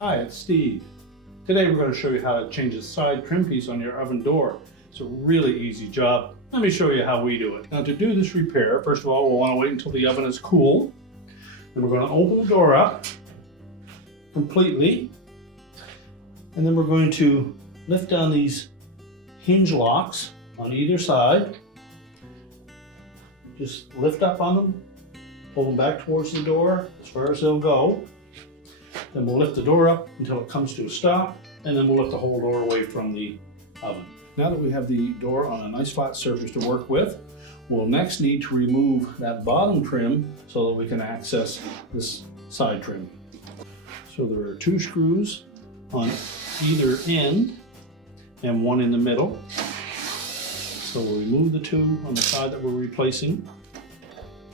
Hi, it's Steve. Today we're going to show you how to change the side trim piece on your oven door. It's a really easy job. Let me show you how we do it. Now, to do this repair, first of all, we'll want to wait until the oven is cool. Then we're going to open the door up completely. And then we're going to lift down these hinge locks on either side. Just lift up on them, pull them back towards the door as far as they'll go. Then we'll lift the door up until it comes to a stop, and then we'll lift the whole door away from the oven. Now that we have the door on a nice flat surface to work with, we'll next need to remove that bottom trim so that we can access this side trim. So there are 2 screws on either end and 1 in the middle. So we'll remove the 2 on the side that we're replacing.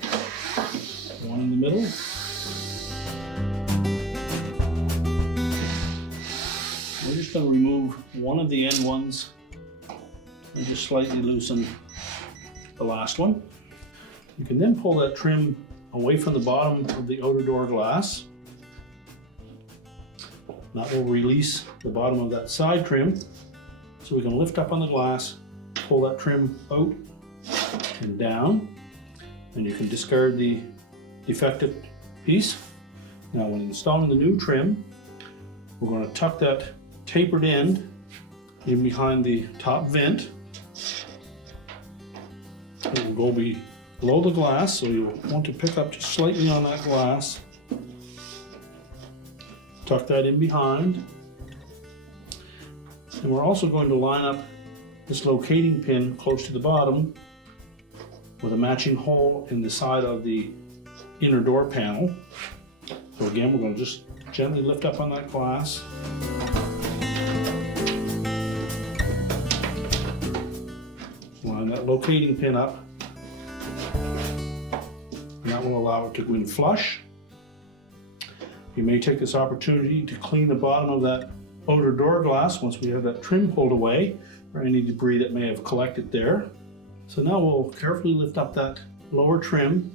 1 in the middle. We're just going to remove one of the end ones and just slightly loosen the last one. You can then pull that trim away from the bottom of the outer door glass. That will release the bottom of that side trim, so we can lift up on the glass, pull that trim out and down, and you can discard the defective piece. Now, when installing the new trim, we're going to tuck that tapered end in behind the top vent. It will go below the glass, so you'll want to pick up just slightly on that glass. Tuck that in behind. And we're also going to line up this locating pin close to the bottom with a matching hole in the side of the inner door panel. So again, we're going to just gently lift up on that glass. Line that locating pin up. And that will allow it to go in flush. You may take this opportunity to clean the bottom of that outer door glass once we have that trim pulled away, or any debris that may have collected there. So now we'll carefully lift up that lower trim.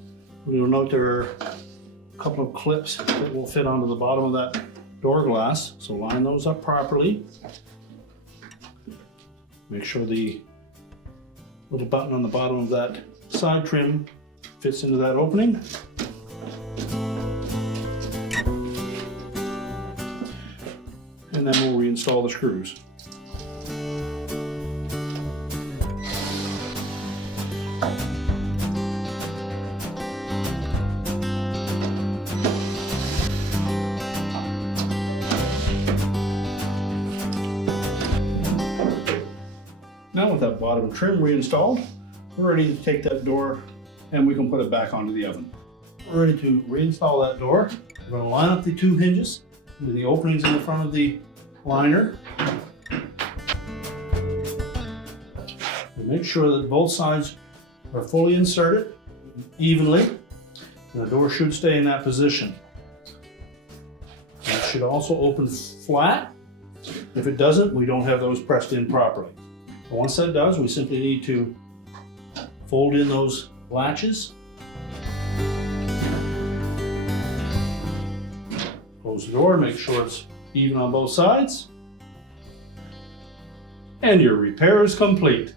You'll note there are a couple of clips that will fit onto the bottom of that door glass. So line those up properly. Make sure the little button on the bottom of that side trim fits into that opening. And then we'll reinstall the screws. Now with that bottom trim reinstalled, we're ready to take that door and we can put it back onto the oven. We're ready to reinstall that door. We're going to line up the 2 hinges into the openings in the front of the liner. And make sure that both sides are fully inserted evenly, and the door should stay in that position. It should also open flat. If it doesn't, we don't have those pressed in properly. And once that does, we simply need to fold in those latches. Close the door, make sure it's even on both sides. And your repair is complete.